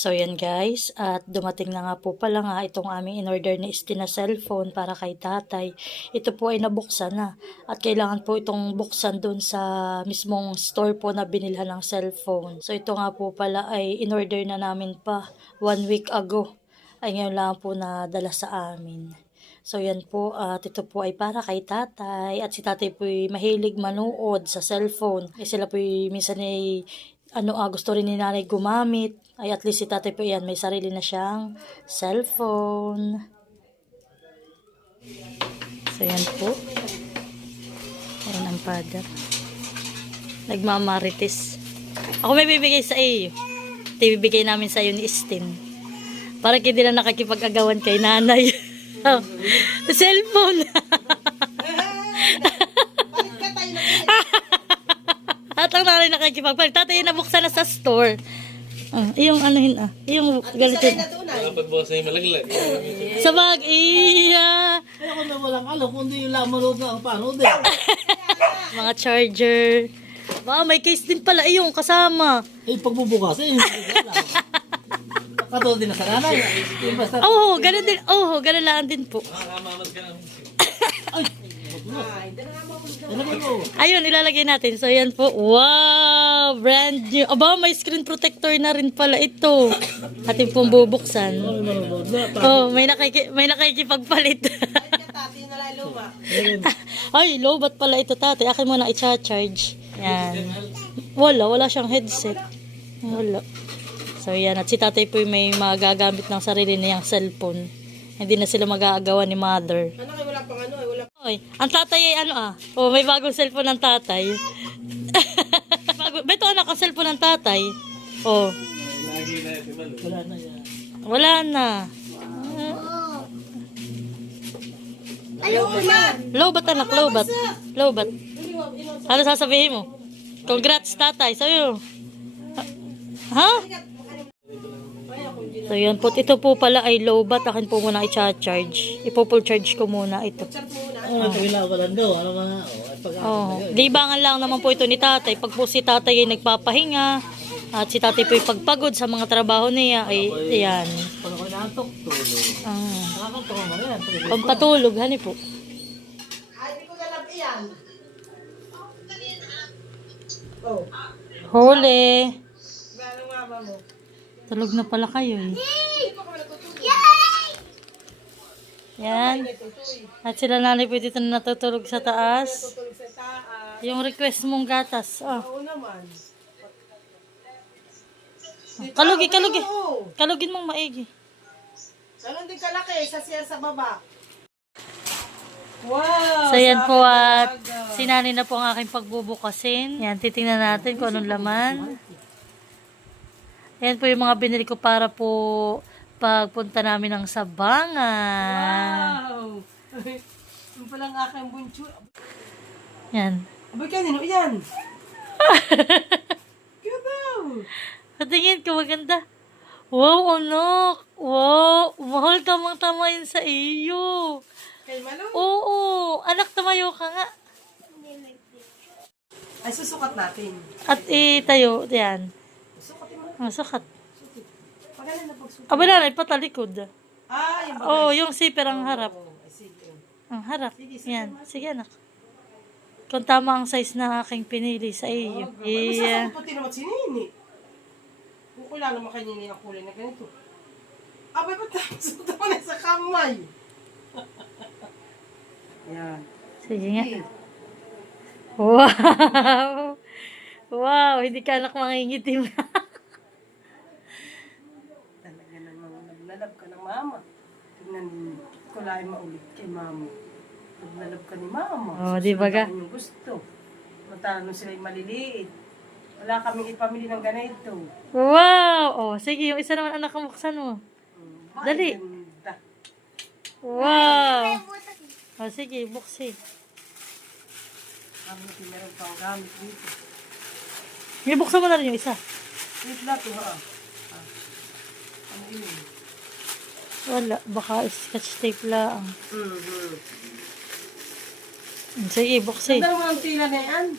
So yan guys, at dumating na nga po pala nga itong aming in-order na na cellphone para kay tatay. Ito po ay nabuksan na at kailangan po itong buksan dun sa mismong store po na binilhan ng cellphone. So ito nga po pala ay in-order na namin pa 1 week ago. Ay ngayon lang po nadala sa amin. So yan po, at ito po ay para kay tatay at si tatay po ay mahilig manood sa cellphone. Sila po ay minsan ay gusto rin ni nanay gumamit. Ay at least si tatay po yan, may sarili na siyang cellphone. So yan po. Ayan ang father. Nagmamarites. Ako may bibigay sa iyo. Ito bibigay namin sa iyo ni Estin. Para hindi na nakikipag-agawan kay nanay. Cellphone. At ang nanay nakikipagpalit. Tatay nabuksan na sa store. Yung yung galitin. Pagbukas na yung malaglag. Sa bag, iya. Kaya ko na walang kundi yung lamanood na ang panood eh. Mga charger. May case din pala yung kasama. Pagbubukas katulad din na sa nanay. Ganun din. Ganun lang din po. Ayun, ilalagay natin. So, yan po. Wow! Brand new. May screen protector na rin pala ito. Ating pong bubuksan. May nakikipagpalit. Ay, lowbat pala ito, tate. Akin mo na i-charge. Yan. Wala siyang headset. Wala. So, yan. At si tatay po may magagamit ng sarili niyang cellphone. Hindi na sila mag-aagawan ni mother. Wala pang wala. Ang tatay ay may bagong cellphone ng tatay. Beto anak, ang cellphone ng tatay. Wala na. Lowbat anak, lowbat. Ano sasabihin mo? Congrats tatay, sa'yo. Ha? So yan po, ito po pala ay lowbat. Akin po muna i-charge. Ipo-full charge ko muna ito. Libangan lang naman po ito ni tatay. Pag po si tatay ay nagpapahinga at si tatay po ay pagpagod sa mga trabaho niya ay yan. Pampatulog, hani po. Huli. Tulog na pala kayo eh. Yan. At sila nanay po dito na natutulog sa taas. Yung request mong gatas. Oo naman. Kalugi. Kalugin mong maigi. Ganon din kalaki sa baba. Wow! So yan po at sinani na po ang aking pagbubukasin. Yan, titingnan natin kung anong laman. Yan po yung mga binili ko para po pagpunta namin ng Sabangan. Wow! Yung palang aking buncho. Yan. Abay kanino yan? Cute daw! Patingin ko maganda. Wow, anak! Wow! Mahal tamang-tama yun sa iyo. Kay Manu? Oo! Anak, tumayo ka nga. Ay, susukat natin. At itayo. Yan. Susukatin mo. Sukat. Pagalan na pagsukat. Nanay, patalikod. Yung bagay. Yung zipper ang harap. Sige. Ang harap. Yan. Sige, anak. Kung tama ang size na aking pinili sa iyo. Masasakot pati naman si Nini. Kung kailan naman kay Nini ang kulay na ganito. Abay, ba't suot mo na sa kamay? Yan. Sige nga. Wow! Wow! Hindi ka anak mangingitim. Talaga namang naglalab ka ng mama. Tignan ko lang maulit kay mama. Naglalab ka ni mama. Di ba ga? Yung gusto. Matalo sila yung maliliit. Wala kaming ipamili ng ganito. Wow! Sige, yung isa naman anak buksan mo. Dali. Ganda. Wow! Sige, buksi. Kami meron pang gamit dito. Buksan mo na rin yung isa. Wait lang ito ha. Ano yun? Wala, baka scotch tape lang. Mm-hmm. Sige, buksi. Ganda mo ang tila na yan.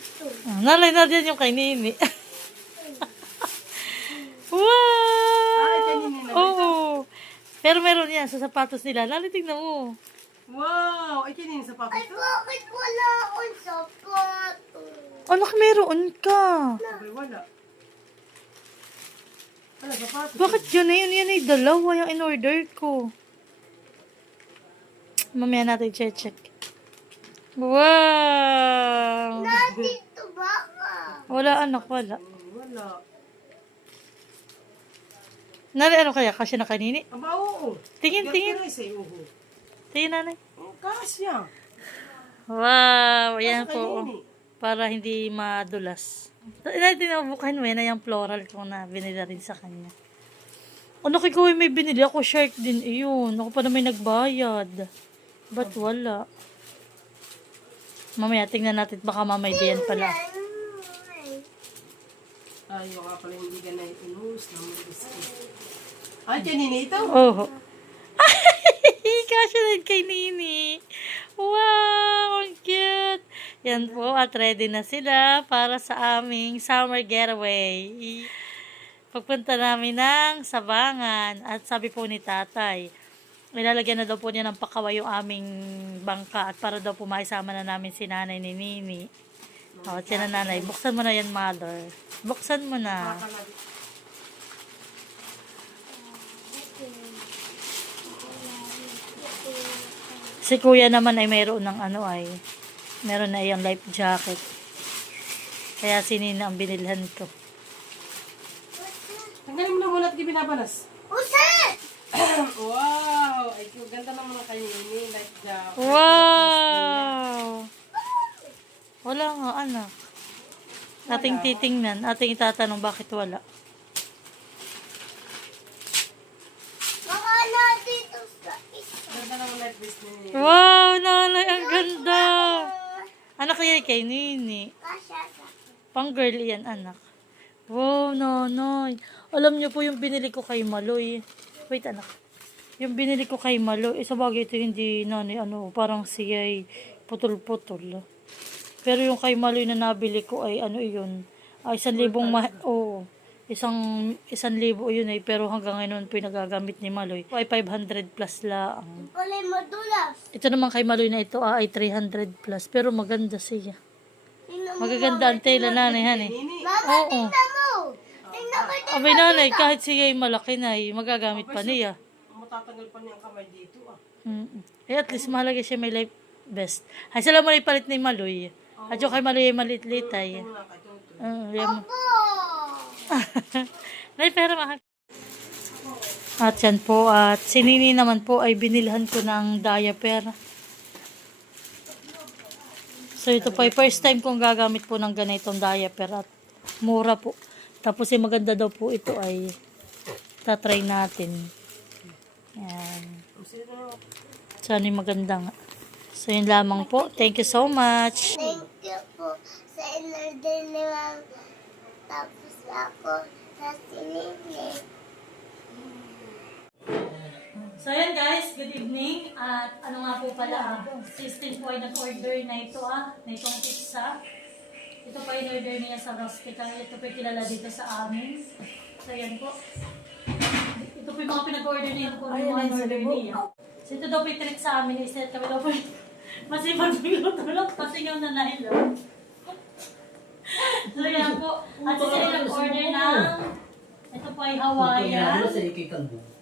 Nalay na din yung kay Nini. Wow! Ay, kay Oo. Pero meron yan sa sapatos nila. Lalo, tingnan mo. Wow! Ay, kanina sa papi to? Bakit wala akong sapatos? Anak, meron ka. Abay, wala. Ano, sapatos? Bakit yun na yun? Yan ay dalawa yung in-order ko. Mamaya natin check. Wow! Nandito ba ka? Wala, anak, wala. Wala. Nari, ano kaya? Kasi na kanini? Aba, oo. Tingin. Tingin, oo. Tingin, nanay. Kasya. Wow! Ayan Kasya po. kanini. Para hindi madulas. Tinabukahin mo na yung floral ko na binili rin sa kanya. Ano kay ko may binili ako shirt din iyon. Ako pa na may nagbayad. Ba't wala? Mamaya tingnan natin baka mamay diyan pala. Ay, yung nga pala hindi ka na inus na mag-biscuit. Ay, kanina ito. Oh. Kasya rin kay Nini. Wow, ang cute. Yan po, at ready na sila para sa aming summer getaway. Pagpunta namin ng Sabangan. At sabi po ni tatay, ilalagyan na daw po niya ng pakaway yung aming bangka at para daw po makisama na namin si nanay ni Nini. O, siya na nanay. Buksan mo na yan, mother. Buksan mo na. Si kuya naman ay mayroon ng meron na yung life jacket. Kaya si Nina ang binilhan ko. Tanggalin mo na muna at binabanas. Uset! Wow! Ay, ganda naman ang kanini. Like the... Wow! Wala nga, anak. Ating titingnan. Ating itatanong bakit wala. Baka nandito sa isa. Ganda naman like this niya. Wow, nanay, ang ganda. Anak yan kay Nini. Kasya sa Pang girl yan, anak. Wow, nanay. Alam niyo po yung binili ko kay Maloy. Wait, anak. Yung binili ko kay Maloy. Sa bagay ito hindi, nanay, parang siya ay putol-putol. Pero yung kay Maloy na nabili ko ay yun. Ay, 1,000 oo. 1,000 yun ay. Pero hanggang ngayon po yung nagagamit ni Maloy. Ay 500 plus lang. kulay madulas. Ito naman kay Maloy na ito ay 300 plus. Pero maganda siya. Tingnan mo. Magaganda ang tela, nanay, honey. Mama, Oo. tingnan mo. Tingnan mo. Abay, nanay, kahit siya ay malaki na magagamit pa niya. Matatanggal pa niya ang kamay dito Eh, at least mahalaga siya may life vest. Ay, sila mo palit ni Maloy. At yung kay Maloy ay maliit-liit ay. Muna ka ito. Yan. Opo. Nay, pero mahal. At yan po, at si Nini naman po ay binilhan ko ng diaper. So ito po ay first time kong gagamit po ng ganitong diaper at mura po. Tapos ay maganda daw po ito ay tatry natin. Yan. Sana yung maganda nga. So yun lamang po. Thank you so much. Thank you po sa in-order ni Ma'am. Tapos ako sa sinili. So yan guys, good evening. At ano nga po pala, system po ay nag-order na ito na itong pizza. Ito pa in-order niya sa Rustica. Ito po kilala dito sa amin. So yan po. Ito po yung mga pinag-order niya po ng mga order niya. So ito daw po yung treat sa amin. Iset kami daw po masipag minuto lang pasingaw na nylon. So yan po. At sila yung nag-order ng ito po ay Hawaiian.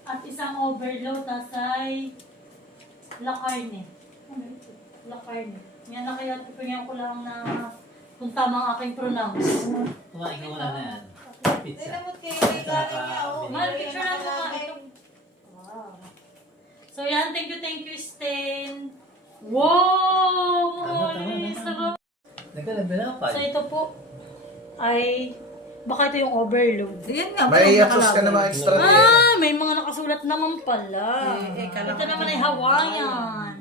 At isang overload ay La Carne. La Carne. Yan na kaya tupingan ko lang na kung tama ang aking pronounce. Kumain ka wala na yan. Pizza. Mahal, picture lang mo nga ito. Wow. So yan, thank you, Stain. Wow! Mali, sarap. Nagkalabinapay. So ito po ay baka ito yung overload. May atos ka naman extra niya. May mga nakasulat naman pala. Ito naman ay Hawaiian.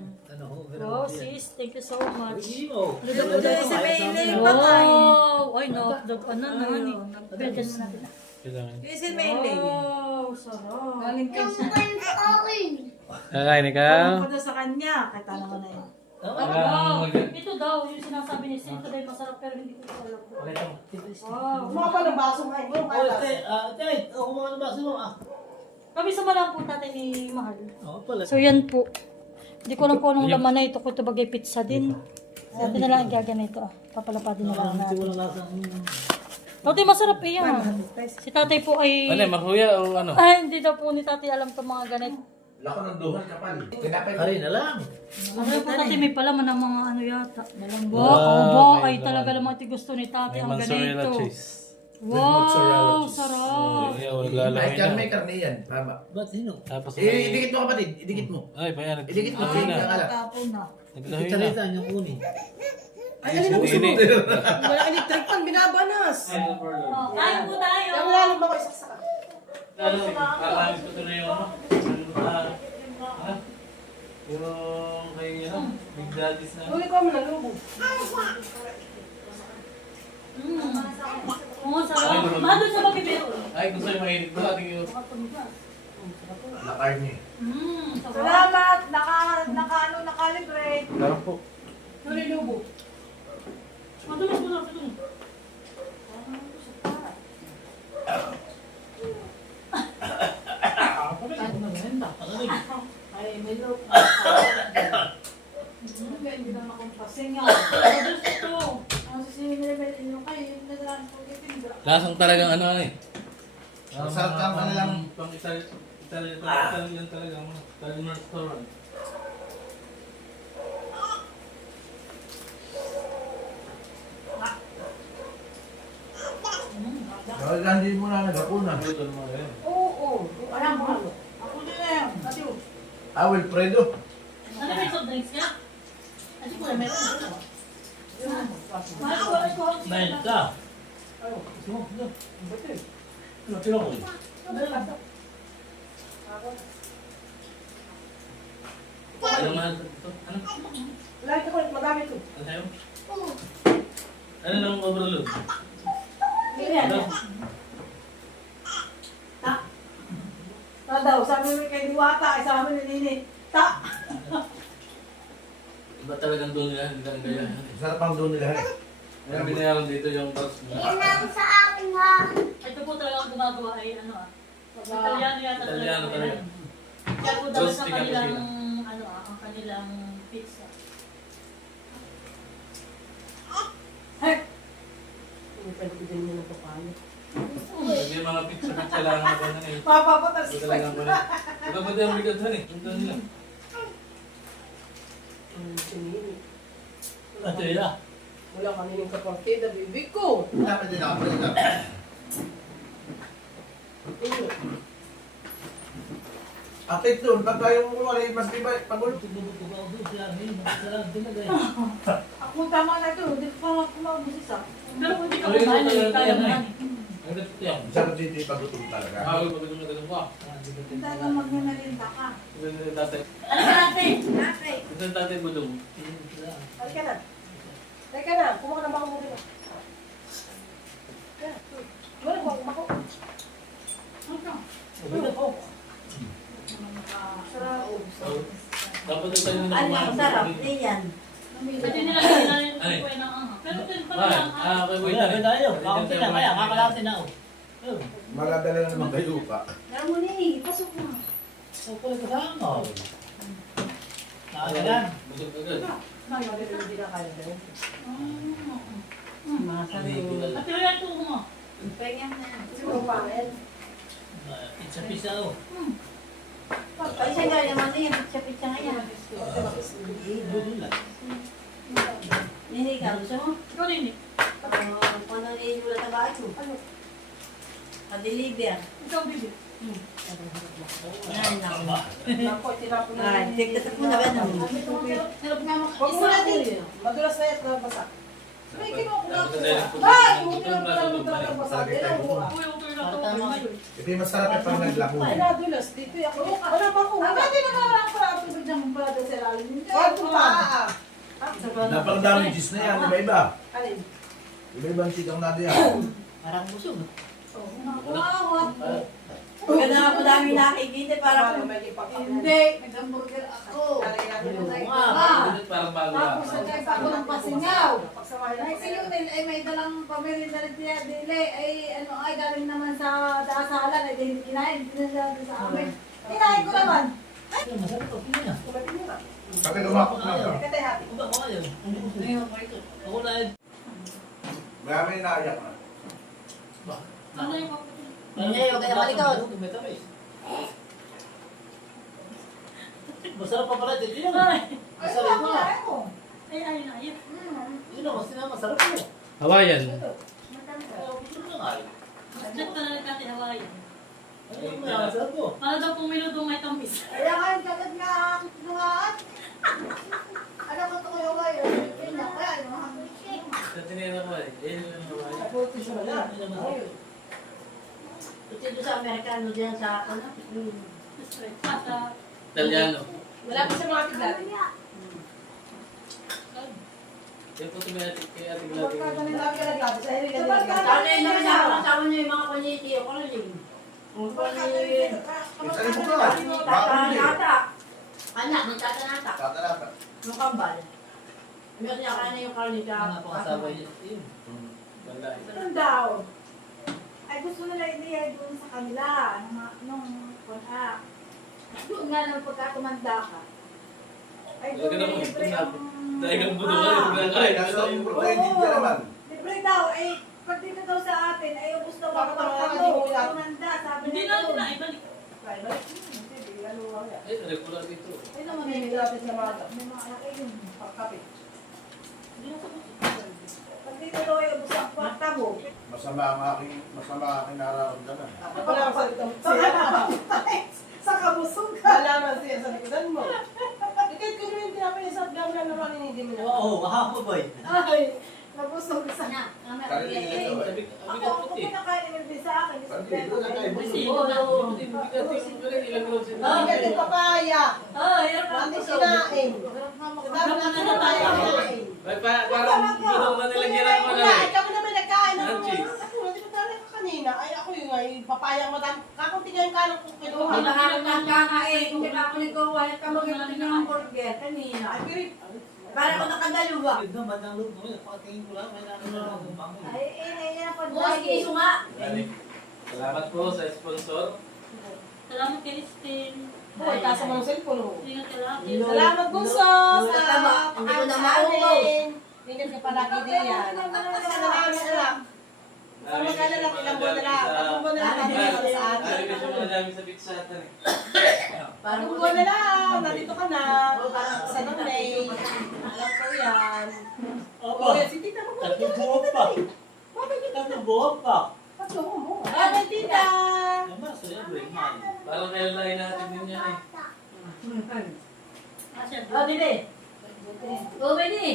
Wow, sis, thank you so much. Wow! Ay, nakapdag na honey. Pwede na natin. Wow, sarap. Yung friend sa akin. Kakain ka? sa kanya. Kaya naman na yun. Wow! Ito daw, yung sinasabi niya, ito daw yung masarap pero hindi ko ito alam. Wow! Mga pa ng baso nga. Ako mga baso mo Kami sama lang po tatay ni Mahal. Oo pala. So yan po. Hindi ko alam po anong laman na ito. Kung ito bagay pizza din. Sa atin na lang ang gaganito. Papalapadin na lang natin. Walang lasa. Tatay, masarap iyan. Si tatay po ay... Ano, mahuya o ano? Ay, hindi daw po ni tatay alam itong mga ganito. Lako ng duhan kapal. Tinapay mo. Ari na lang. Ano po tatay, may palaman ng mga ano yata. Malambot. Wow, Ay may talaga laman. naman iti gusto ni tatay May ang mozzarella ganito. cheese. Wow, sarap. Ay, Ay, lalaki kan na. may karne yan. Tama. Ba't sino? Tapos Idikit mo kapatid. Idikit mo. Ay, bayan. Idikit mo. Naglahoy Tingin na. ka nga. Tapon na. Naglahoy na. yung uni. Ay, alin na gusto mo? Ini. Wala electric fan, binabanas. Oh, kain po tayo. Kaya wala lang ba ko isaksak? Kakalis ko tuloy yung ano. Yung kay ano, Big Daddy's na. Huli ko mo ng lubo. Oo, sarap. Mahal sa bakibero. Ay, gusto yung mainit ko. Ating yung... Lakar niya. Sarap. Salamat! Naka-calibrate. Larang po. Huli lubo. Madulas mo na. Madulas. Ay, may look. Hindi na makumpasing yan. Madulas ito. Ang susinilibet nyo kayo, yung nadalaan po itinda. Lasang talagang ano eh. Masarap ka pa nilang... Pang Italian talaga. Italian restaurant. Hindi mo na nagkakunan. Ito naman ganyan. Oo. Alam mo. Ako din na yan. Kasi Wilfredo. Ano may soft drinks ka? Kasi ko na meron. Mahal ko. Dahil ka. Gusto mo? Ano tira ko? Ano mahal ito? Ano? Lagi ko, madami ito. Ano sa'yo? Ano nang overload? Ano? Ta daw, sabi mo kay Diwata, ay sabi ni Nini, ta! Iba talagang doon nila, hindi lang kaya. Sarap ang doon nila. Meron binayaran dito yung paras Yan ang sa akin ha. Ito po talaga ang gumagawa ay ano ah. Italiano yata Italiano talaga. Kaya po daw sa Rustic kanilang cappuccino. ano ah, ang kanilang pizza. Hindi pwede ko din yun ito paano. Pag yung mga pizza lang ako na eh. Papapatas Ito talagang pala. Ito pati ang bigat doon eh. Ito nila. Sinini. Ito nila. Wala kanilang kapartida, bibig ko. Dapat din ako. Akit doon, pag tayo mo wala mas iba, pagulo. Ako tama na ito, hindi ko pa kumabos isa. Pero kung hindi ka kumain, hindi kaya naman eh. Ang dito yan. Sarap dito yung pagutom talaga. Hawag pag ito ganun ka. Hindi tayo magnanalinda ka. Ito yung tatay. Ano ka natin? Ito yung tatay budong. Halika na. Halika na, kumuha na baka mo rin. Wala ko, mako. Wala ko. Dapat ito tayo Ano ang sarap? Iyan. Pwede nila kailangan yung kukuha ng aha. Pero ito pa lang ah. Okay, wait na. tayo. Kaunti na kaya, kakalatin na ako. Maladala na naman kayo pa. Meron mo ni, pasok mo. So, kung kasama. Nakagalan. Busog agad. Hindi na kaya daw. At kaya ito mo. Pengen na yan. Siguro pa, Pizza-pizza ako. Ay, siya nga naman na yan. Pizza-pizza nga yan. Nini, ka gusto mo? Ikaw din eh. Ano ni Yula Tabaco? Pa-deliver. Ikaw bibi. Yan lang. Nako, tinapon na. Ay, tigtatak mo na ba naman? Hirap nga Huwag mo na din. Madulas na yan, nabasa. May kinukuha ko. Ay, hindi na pala mo talaga basa. Dito ko. Kuya, okay lang ito. Ngayon. Ito yung masarap yung pag naglako. Ay, nadulas. Dito ako. Wala pa ako. Ang ganda na parang para tubig ng brother sa lalim. Wag mo pa. Napakadaming cheese na yan, iba-iba. Alin? Iba-ibang chikang natin yan. Parang busog. Wow. Ganda ako dami nakikita para Para may ipapakain. hindi. Nag-hamburger ako. Alay natin. Para parang bago lang. Tapos nagkaiba ako ng pasingaw. Pagsamahin Ay, ako. si Lunel ay may dalang pamirinda rin siya. Dili, ay ano ay galing naman sa daasalan. Ay hindi kinain. Hindi na sa amin. Kinain ko naman. Masarap to. Pili na. Kumatin mo na. Kami lumakot na ka. Katay hati. Ako ba? Ako yun. Ngayon pa ito. Ako na yun. Marami naiyak na. Ano yung kapatid? Ngayon, kaya malikot. Masarap pa pala. Dito yun. Ay, Ay, Masarap ako mo. kinain ko. ayun na, yun. Yun ako, sinama. Masarap mo. Hawaiian. Gusto mo na nga yun. Diyan ka na nagkati Hawaiian. Ayun mo yan. Masarap mo. Para daw pong minudong may tamis. Kaya kayo kagad nga kinuhaan. Ano ko ito kayo kayo? Kaya ano hanggang Sa tinira ko eh. Ayun yung Hawaiian. Nabuti siya na. Ayun yung masarap. Ito sa Amerikano diyan sa ano? Sa Italiano. Wala pa sa mga tiglat. Yung po tumiyati kay Ate Huwag ka Gladys. ganun lang ka naglabi sa hilig. Kasama niyo yung mga community o kalaling. Isa rin mo ka. Bakit hindi? Anak, ng tatanata. Tatanata. Yung kambal. Meron niya kaya na yung karnika. Ano pa kasabay niya? Yun. Ganda eh. Ano daw? Ay gusto nila inihay doon sa kanila. Nung doon nga nang pagkakumanda ka. Ay doon Talaga naman, libre ito ang... Dahil ang budo ka, Ah, yung Ay, nasa yung protein ka naman. libre daw. Ay pag dito daw sa atin, ay ubus daw Bakit ako naman pagkamo. hindi mo yan? Kumanda, sabi Hindi nila na doon. na ibalik. Kaya balik. Hindi, lalo lang yan. Eh, alam ko lang dito. Ay naman Hindi may natin sa mga may mga anak ay yun. pagkapit. Hindi na sa Pag dito daw ay ubus ang kwarta mo. Masama ang aking nararamdaman. Wala ang salitang Sa kabusog ka. Malaman siya sa likodan mo. Ikit ko rin tinapin sa gam na naman hindi mo na. Oo, mahaba ba eh? Ay, nabusog sa... Sarili nito eh. Sabi Ako, ka kung puti. pinakain mo din sa akin, Sabi, ito na kayo. Hindi mo bigat yung galing ilang gawin sila. Ikit yung papaya. Oh, hirap ang Mandi puso. sinain. Dami na Hirap na kinain. Parang ginong na nilagyan ko na eh. Ikaw naman nagkain. Ako, Nancy. hindi ko talaga kanina. Ay, ako yung ay, papayang madami. Kakunti nga yung kalang kong kinuha. Di ba nga kung kakain, kung kakakulit ko, wala ka mag-ibig ng hamburger kanina. Ay, pirip. Para ko nakadalawa. Bakit naman ang loob mo? Pakatingin ko lang. May namin na akong bango. Ay, yan pa Bukas kiso nga. Salamat po sa sponsor. Salamat kay Christine. Buhay, tasa mo ng cellphone mo. Ingat ka lang. Salamat, Bunso, Hindi sa ko na pag-aarap sa maupo. amin. Ingat ka palagi diyan. Kasi na namin alam. Kung mag-alala, ilang buwan na lang. Tatlong buwan na lang nandito sa atin. Sabi ko siya madami sa pizza natin eh. Tatlong buwan na lang. Nandito ka na. Sa Nonay. Alam ko yan. Opo. O, yan, si Tita mo. Tatlong buwan pa. Tatlong buwan pa. Tatlong mo. Ay, Tita. Naman, saya break man. Parang kailangan natin din yan eh. Asya, O, Bibi. O, Bibi.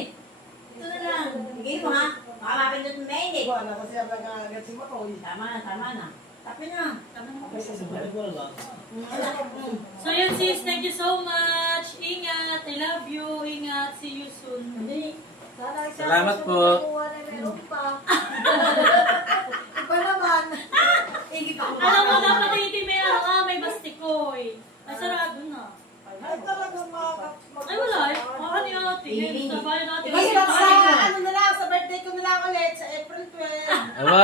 Ito na lang. Bigay mo ha. Baka mapindot mo mainit. Buwan na kasi ang nag-aagad si Makoy. Tama na, tama na. Tapi na. Wala. So yun sis, thank you so much. Ingat, I love you. Ingat, see you soon. Sana isa Salamat sa po. nakuha na meron pa. Iba naman. Higit ako. Alam mo, dapat itim may ano ka, may bastikoy. Ay, sarado na. Ay talagang Ay, wala eh. Ano yung ate? Yun, sa bahay natin. Kasi lang sa, ano na lang, sa birthday ko na lang ulit, sa April 12. Aba,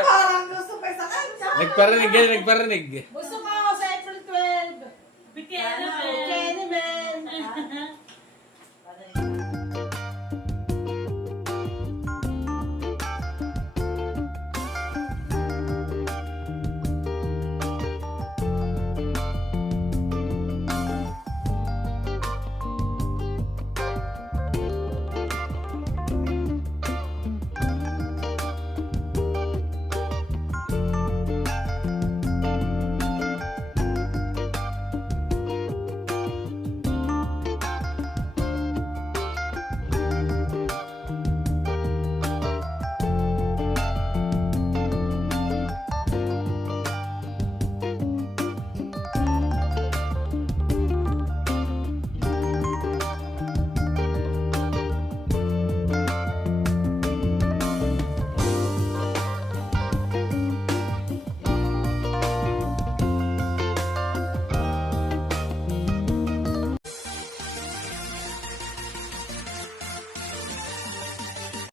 Parang gusto pa sa kanya. nagparinig yan, nagparinig. Gusto ko sa April 12. Bigyan na, Kenny Man. Ben.